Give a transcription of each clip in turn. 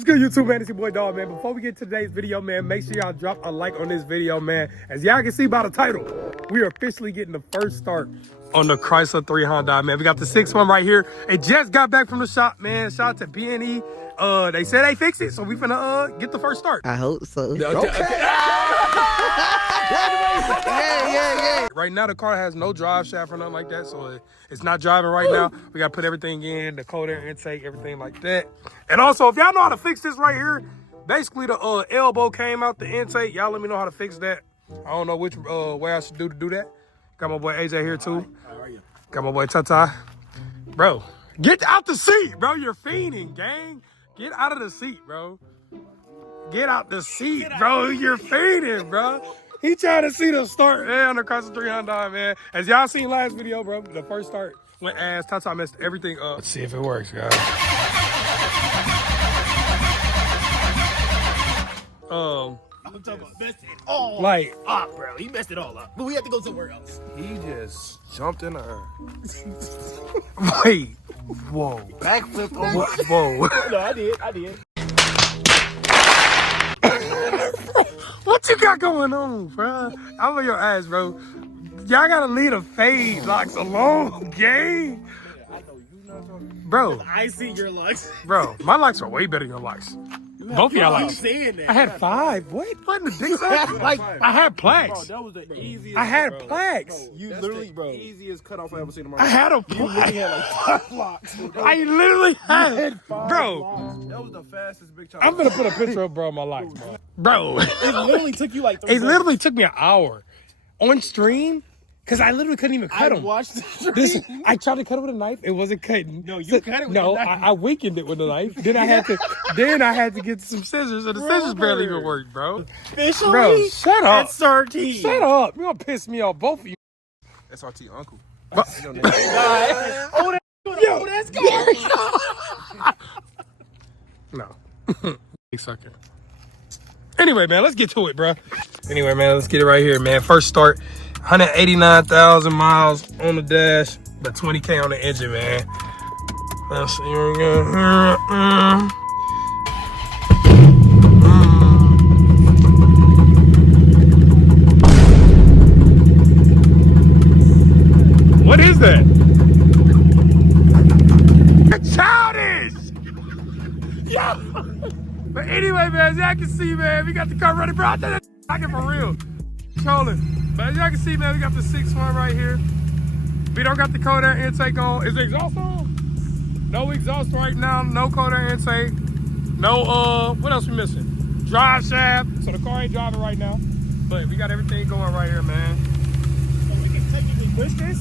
What's good, YouTube, man? It's your boy, Dog, man. Before we get to today's video, man, make sure y'all drop a like on this video, man. As y'all can see by the title, we are officially getting the first start on the Chrysler 3 Honda, man. We got the 6-1 right here. It just got back from the shop, man. Shout out to B&E. They said they fixed it, so we finna get the first start. I hope so. Okay. Yeah. Right now, the car has no drive shaft or nothing like that, so it's not driving right now. We gotta put everything in, the cold air intake, everything like that. And also, if y'all know how to fix this right here, basically the elbow came out the intake. Y'all let me know how to fix that. I don't know which way I should do to do that. Got my boy AJ here too. How are you? Got my boy Tata. Bro, get out the seat, bro. You're fiending, gang. Get out of the seat, bro. Get out the seat, bro. You're fiending, bro. He trying to see the start, man, on the Chrysler 3 Honda, man. As y'all seen last video, bro, the first start went ass. Tata messed everything up. Let's see if it works, guys. I'm talking about messed it all Like, up, bro. He messed it all up. But we have to go somewhere else. he just jumped in the air. Wait, whoa. Backflip on Whoa. No, I did. What you got going on, bro? I'm on your ass, bro. Y'all gotta leave the fade locks alone, gang. I know you not talking. Bro, I see your locks. bro, my locks are way better than your locks. Both of y'all You locks. saying that? I had 5. What in the dick sack? Like, I had plaques. That was the easiest. I had plaques. You literally, bro. Easiest cutoff I ever seen in my I life. had a You literally plaque. had like 5 locks. I literally had, bro. That was the fastest big chop. I'm gonna put a picture of bro on my locks, bro. Bro, It literally took you like 3 it seconds. literally took me an hour on stream because I literally couldn't even cut I them. watched the This, stream. I tried to cut it with a knife. It wasn't cutting. No, you cut it with no, a knife. I weakened it with a knife. Then I had to get some scissors, and the scissors barely even worked, bro. Officially, Bro, shut up. SRT. Shut up. You're gonna piss me off, both of you. SRT uncle. Oh, that's good. No. Big sucker. Anyway, man, let's get to it, bro. Anyway, man, let's get it right here, man. First start, 189,000 miles on the dash, but 20K on the engine, man. Let's see, here we go. What is that? Childish! Yo! But anyway, man, as y'all can see, man, we got the car running, bro. I thought that for real. Trolling. But as y'all can see, man, we got the 6-1 right here. We don't got the cold air intake on. Is the exhaust on? No exhaust right now. No cold air intake. No, what else we missing? Drive shaft. So the car ain't driving right now. But we got everything going right here, man. So we can technically push this.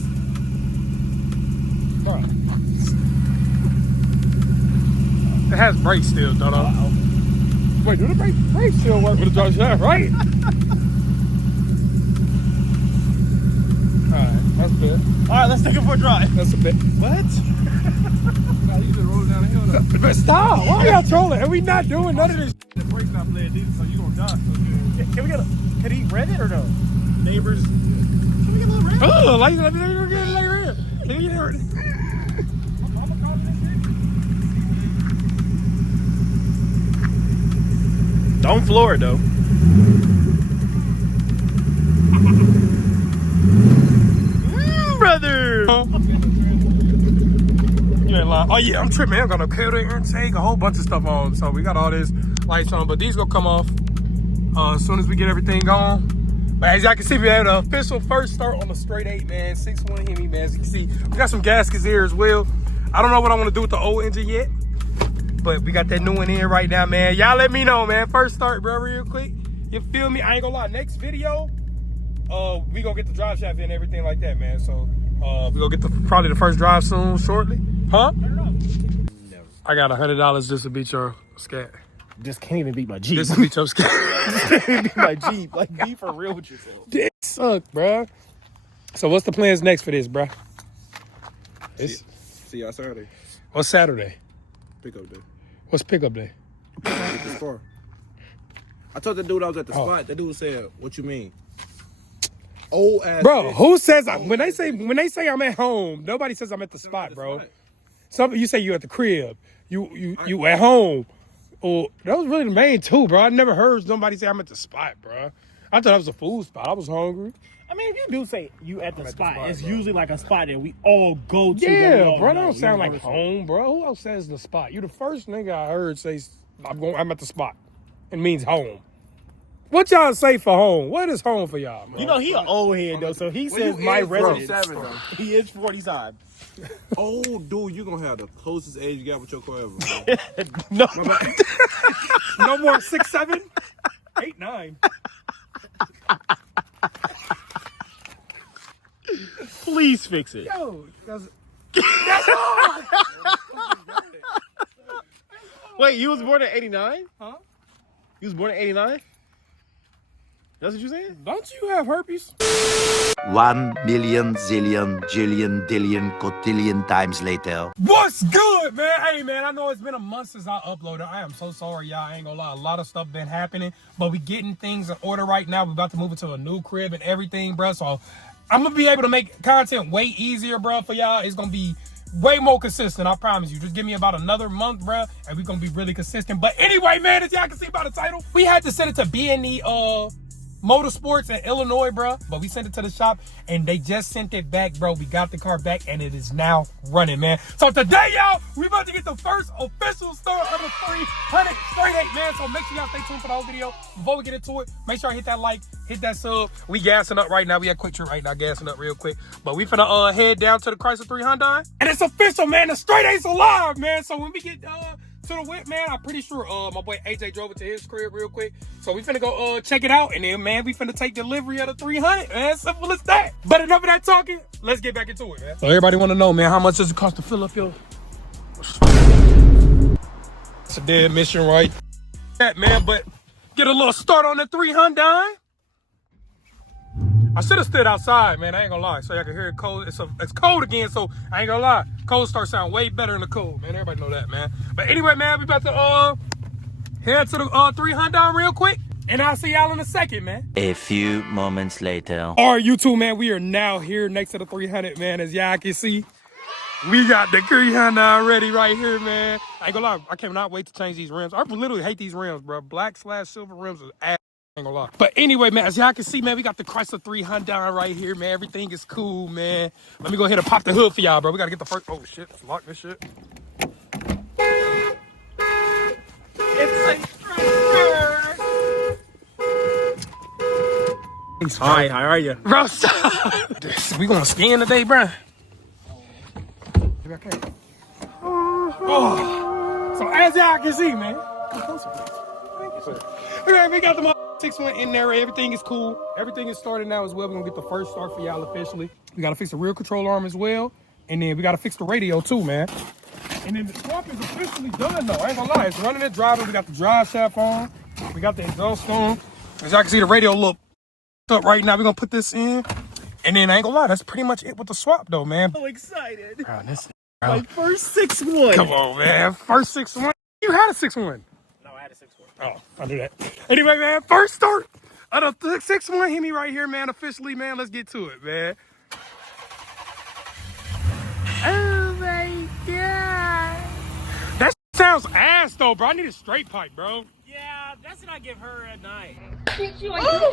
Bro. It has brakes still, don't it? Wait, do the brakes still work with the drive shaft, right? Alright, that's good. All right, let's take it for a drive. That's a bit. What? You just roll down the hill though. But stop! Why are y'all trolling? And we not doing none of this. The brakes not playing decent, so you gonna die. So Can we get a? Can he rent it or no? Neighbors. Can we get a little rent? Oh, like here. Can you hear it? Don't floor it though. Brother. You ain't lying. Oh yeah, I'm tripping. I'm gonna cold air intake, a whole bunch of stuff on. So we got all this lights on, but these gonna come off as soon as we get everything going. But as y'all can see, we had an official first start on the straight 8, man. 6-1 Hemi, man. As you can see, we got some gaskets here as well. I don't know what I want to do with the old engine yet, but we got that new one in right now, man. Y'all let me know, man. First start, bro, real quick. You feel me? I ain't gonna lie. Next video, we gonna get the drive shaft in and everything like that, man. So we gonna get probably the first drive soon, shortly. Huh? No. I got $100 just to beat your SCAT. Just can't even beat my Jeep. Just to beat your SCAT. beat my Jeep. Like, be for real with yourself. Dick suck, bro. So what's the plans next for this, bro? It's see y'all Saturday. what's Saturday? Pickup day. What's pickup day? Get this car. I told the dude I was at the Oh. spot. The dude said, "What you mean?" Old ass. Bro, bitch. who says when they say I'm at home? Nobody says I'm at the spot, bro. Some you say you at the crib. You at home. Oh, that was really the main two, bro. I never heard somebody say I'm at the spot, bro. I thought that was a food spot. I was hungry. I mean, if you do say you at the spot, it's bro. usually like a spot that we all go to. Yeah, all bro. That know, don't sound like universal. home, bro. Who else says the spot? You the first nigga I heard say I'm at the spot. It means home. What y'all say for home? What is home for y'all, man? You know, he an old head, though, so he says you my is residence. 47, though. He is 47. Oh, dude, you gonna have the closest age gap with your car ever. No. No more 6, 7, 8, 9. Please fix it. Yo, that's Wait, you was born in 89? Huh? You was born in 89? That's what you saying? Don't you have herpes? 1 million zillion jillion dillion cotillion times later. What's good, man? Hey, man, I know it's been a month since I uploaded. I am so sorry, y'all. I ain't gonna lie. A lot of stuff been happening, but we getting things in order right now. We're about to move into a new crib and everything, bro. So I'm gonna be able to make content way easier, bro, for y'all. It's gonna be way more consistent, I promise you. Just give me about another month, bro, and we're gonna be really consistent. But anyway, man, as y'all can see by the title, we had to send it to B&E Motorsports in Illinois, bro, but we sent it to the shop and they just sent it back, bro. We got the car back and it is now running, man. So today, y'all, we about to get the first official start of the 300 straight 8, man. So make sure y'all stay tuned for the whole video. Before we get into it, make sure I hit that like, hit that sub. We gassing up right now. We at Quick Trip right now, gassing up real quick. But we finna head down to the Chrysler 300, and it's official, man. The straight 8's alive, man. So when we get to the whip, man, I'm pretty sure my boy AJ drove it to his crib real quick. So we finna go check it out, and then, man, we finna take delivery of the 300, man. Simple as that. But enough of that talking, let's get back into it, man. So everybody wanna know, man, how much does it cost to fill up your... It's a dead mission, right? That, man, but get a little start on the 300. I should have stood outside, man. I ain't gonna lie. So y'all can hear it cold. It's cold again, so I ain't gonna lie. Cold start sound way better than the cold, man. Everybody know that, man. But anyway, man, we about to head to the 300 real quick, and I'll see y'all in a second, man. A few moments later. All right, you two, man. We are now here next to the 300, man. As y'all can see, we got the 300 ready right here, man. I ain't gonna lie. I cannot wait to change these rims. I literally hate these rims, bro. Black/silver rims is ass. Ain't gonna lie. But anyway, man, as y'all can see, man, we got the Chrysler 300 right here, man. Everything is cool, man. Let me go ahead and pop the hood for y'all, bro. We gotta get the first. Oh shit, let's lock this shit. Hi, how are you? Bro, stop. We gonna scan today, bro. Maybe I can't. Oh. So as y'all can see, man. Come closer, please. Thank you, sir. Okay, we got the 6-1 in there. Everything is cool. Everything is started now as well. We're gonna get the first start for y'all officially. We gotta fix the rear control arm as well. And then we gotta fix the radio too, man. And then the swap is officially done though. I ain't gonna lie. It's running and driving. We got the drive shaft on. We got the exhaust on. As y'all can see, the radio look up right now. We're gonna put this in. And then I ain't gonna lie, that's pretty much it with the swap though, man. So excited. Bro, My first 6-1. come on, man. First 6-1. You had a 6-1. No, I had a 6-1. Oh, I knew that. Anyway, man, first start of the 6-1 Hemi right here, man. Officially, man. Let's get to it, man. Oh my God. That sounds ass though, bro. I need a straight pipe, bro. Yeah, that's what I give her at night.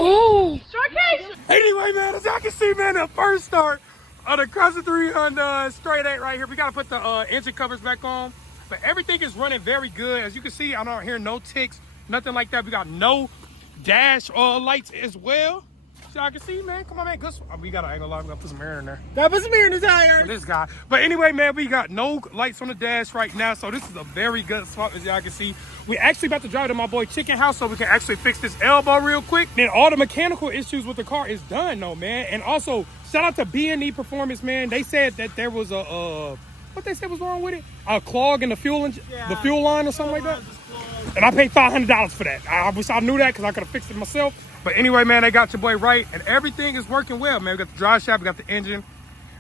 Ooh. Anyway, man, as y'all can see, man, the first start of the Chrysler 300 straight 8 right here. We gotta put the engine covers back on, but everything is running very good. As you can see, I don't hear no ticks, nothing like that. We got no dash lights as well. So y'all can see, man. Come on, man. Good. We gotta, I ain't gonna lie, we gotta put some air in there. That was me in the tire. For this guy. But anyway, man, we got no lights on the dash right now, so this is a very good swap, as y'all can see. We actually about to drive to my boy Chicken House so we can actually fix this elbow real quick. Then all the mechanical issues with the car is done though, man. And also, shout out to B&E Performance, man. They said that there was a, what they said was wrong with it? A clog in the fuel the fuel line or something like that. And I paid $500 for that. I wish I knew that because I could have fixed it myself. But anyway, man, they got your boy right, and everything is working well, man. We got the drive shaft, we got the engine,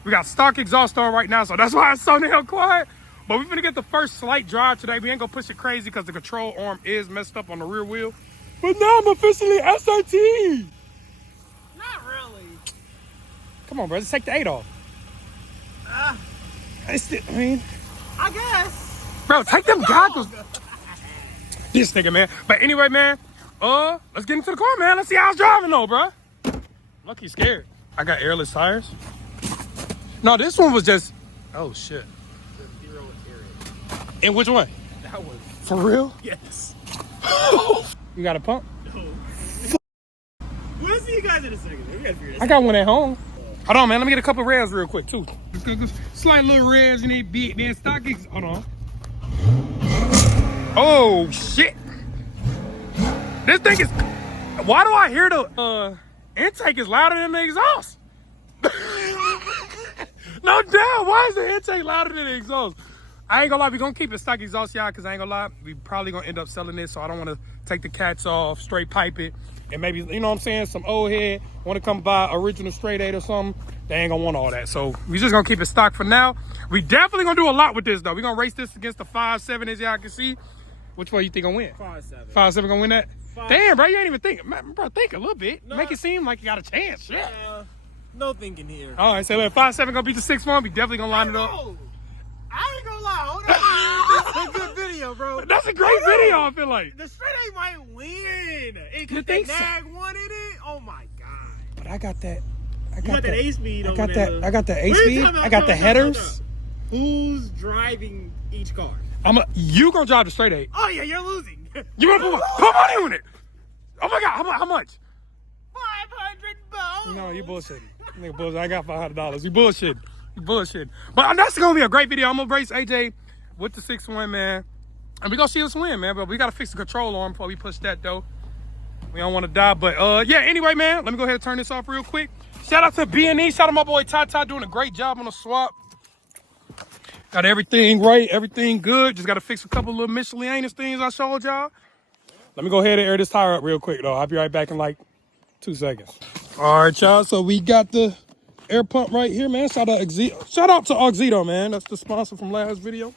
we got stock exhaust on right now, so that's why it's so damn quiet. But we're gonna get the first slight drive today. We ain't gonna push it crazy because the control arm is messed up on the rear wheel. But now I'm officially SRT. Not really. Come on, bro, just take the 8 off. I mean, I guess. bro, take them goggles. This nigga, man. But anyway, man, let's get into the car, man. Let's see how it's driving, though, bro. Lucky scared. I got airless tires. No, this one was just. Oh shit. The zero area. And which one? That was. For real? Yes. You got a pump? No. We'll see you guys in a second. We gotta figure this I got one at home. Hold on, man. Let me get a couple of revs real quick, too. Slight little revs you need big, then stock. Hold on. Oh shit. This thing is. Why do I hear the intake is louder than the exhaust? No doubt. Why is the intake louder than the exhaust? I ain't gonna lie, we gonna keep it stock exhaust, y'all, because I ain't gonna lie, we probably gonna end up selling this, so I don't wanna take the cats off, straight pipe it, and maybe, you know what I'm saying, some old head wanna come buy original straight 8 or something, they ain't gonna want all that. So we just gonna keep it stock for now. We definitely gonna do a lot with this though. We gonna race this against the 5.7 as y'all can see. Which way you think gonna win? 5.7. 5.7 gonna win that? 5. Damn, bro, you ain't even thinking. Man, bro, think a little bit. No. Make it seem like you got a chance. Shit. No thinking here. All right, so if 5.7 gonna beat the 6.1, we definitely gonna line it up. No. I ain't gonna lie. Hold on. That's a good video, bro. That's a great video, I feel like. The straight 8 might win. It You got think that so? nag one in it. Oh my god. But I got that. You got that 8-speed I over got there. that. I got the 8 Wait, speed. time out, I got time the out, time out, headers. time out. Who's driving each car? You gonna drive the straight 8. Oh yeah, you're losing. You wanna put money on it? Oh my god, how much? 500 bones. No, you bullshitting. Nigga bullshit. I got $500. You bullshitting. You bullshitting. But that's gonna be a great video. I'm gonna race AJ with the 6.1, man. And we gonna see us win, man. But we gotta fix the control arm before we push that though. We don't wanna die. But yeah, anyway, man, let me go ahead and turn this off real quick. Shout out to B&E. Shout out to my boy Ty doing a great job on the swap. Got everything right, everything good. Just gotta fix a couple little miscellaneous things I showed y'all. Let me go ahead and air this tire up real quick though. I'll be right back in like 2 seconds. All right, y'all. So we got the air pump right here, man. Shout out to Oxito, man. That's the sponsor from last video.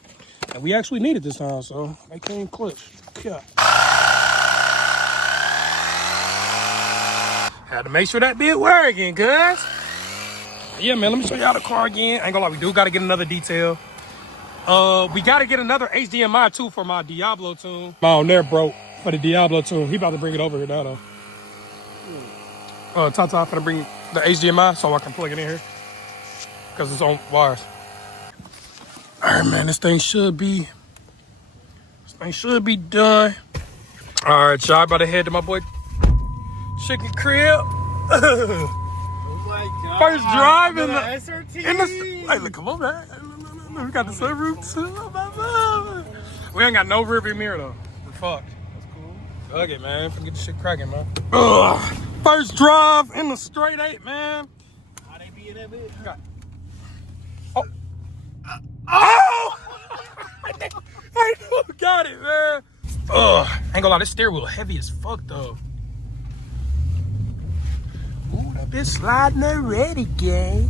And we actually need it this time, so they came clutch. Yeah. Had to make sure that did working, cuz. Yeah, man, let me show y'all the car again. I ain't gonna lie, we do gotta get another detail. We gotta get another HDMI too for my Diablo tune. My on there broke for the Diablo tune. He about to bring it over here now though. Tata finna bring the HDMI so I can plug it in here. Cause it's on wires. Alright, man, this thing should be done. Alright, y'all, about to head to my boy Chicken Crib. Oh my god. First drive in the SRT. hey, look, come on, man. We got the sunroof too. We ain't got no rearview mirror though. We're fucked. That's cool. Hug it, man. Finna get this shit cracking, man. Ugh. First drive in the straight 8, man. How they be in that bitch? Oh! Oh! I got it, man. Ugh. Ain't gonna lie, this steering wheel heavy as fuck though. Ooh, that bitch sliding already, gang.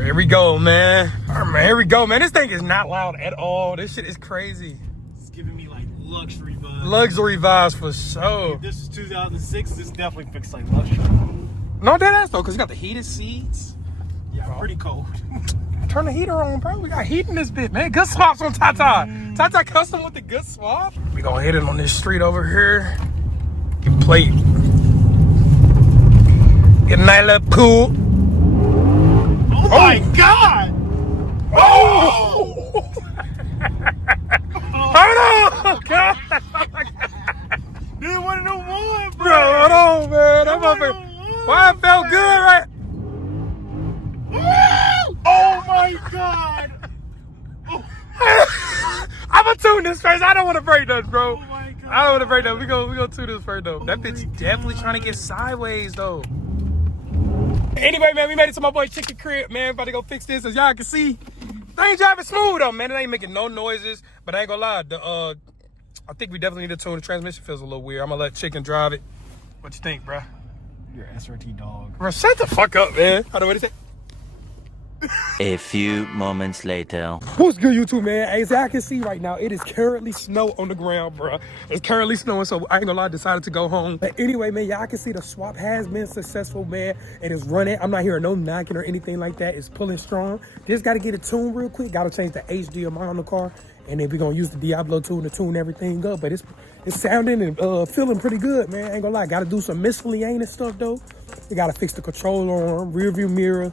Here we go, man. All right, man. Here we go, man. This thing is not loud at all. This shit is crazy. It's giving me like luxury vibes. Luxury vibes for sure. If this is 2006, this definitely fixed like luxury. No, that ass though, cause you got the heated seats. Yeah, pretty cold. Turn the heater on, bro. We got heat in this bit, man. Good swaps on Tata. Tata custom with the good swap. We gonna hit it on this street over here. Get plate. Get a nice little pool. Oh my god! Oh! Hold on! God. Didn't want to know more, bro. Bro, hold on, man. That motherfucker. Why it felt good, right? Oh my god! I'm gonna tune this first. I don't want to break nothing, bro. Oh my god! I don't want to break nothing. We gonna tune this first, though. That bitch definitely trying to get sideways, though. Anyway, man, we made it to my boy Chicken Crib, man. About to go fix this. As y'all can see, things driving smooth, though, man. It ain't making no noises. But I ain't gonna lie. I think we definitely need to tune. The transmission feels a little weird. I'm gonna let Chicken drive it. What you think, bro? You're SRT dog. Bro, shut the fuck up, man. Hold on, what is it? A few moments later. What's good, YouTube, man? As I can see right now, it is currently snow on the ground, bro. It's currently snowing, so I ain't gonna lie, I decided to go home. But anyway, man, y'all can see the swap has been successful, man. It is running. I'm not hearing no knocking or anything like that. It's pulling strong. Just gotta get it tuned real quick. Gotta change the HDMI on the car, and then we're gonna use the Diablo tool to tune everything up. But it's sounding and feeling pretty good, man. I ain't gonna lie. Gotta do some miscellaneous stuff though. We gotta fix the controller arm, rear view mirror,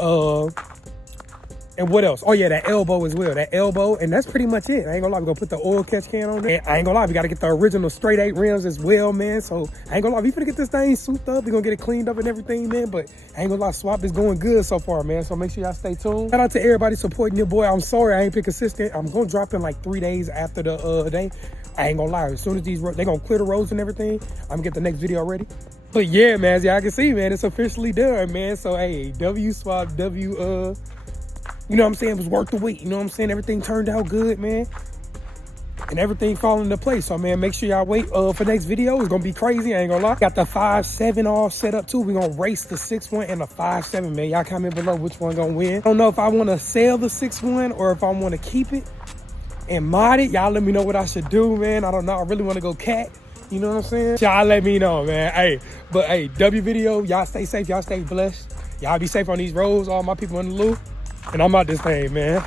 and what else? Oh yeah, that elbow as well. That elbow, and that's pretty much it. I ain't gonna lie, we're gonna put the oil catch can on there. And I ain't gonna lie, we gotta get the original straight 8 rims as well, man. So I ain't gonna lie, we finna get this thing souped up. We're gonna get it cleaned up and everything, man. But I ain't gonna lie, swap is going good so far, man. So make sure y'all stay tuned. Shout out to everybody supporting your boy. I'm sorry I ain't been consistent. I'm gonna drop in like 3 days after the day. I ain't gonna lie, as soon as these they gonna clear the roads and everything, I'm gonna get the next video ready. But yeah, man, as y'all can see, man, it's officially done, man. So hey, W swap, you know what I'm saying, it was worth the wait. You know what I'm saying? Everything turned out good, man. And everything falling into place. So, man, make sure y'all wait for next video. It's going to be crazy. I ain't going to lie. Got the 5.7 all set up, too. We're going to race the 6.1 and the 5.7, man. Y'all comment below which one going to win. I don't know if I want to sell the 6.1 or if I want to keep it and mod it. Y'all let me know what I should do, man. I don't know. I really want to go cat. You know what I'm saying? Y'all let me know, man. Hey, but, hey, W video. Y'all stay safe. Y'all stay blessed. Y'all be safe on these roads. All my people in the loop. And I'm out this thing, man.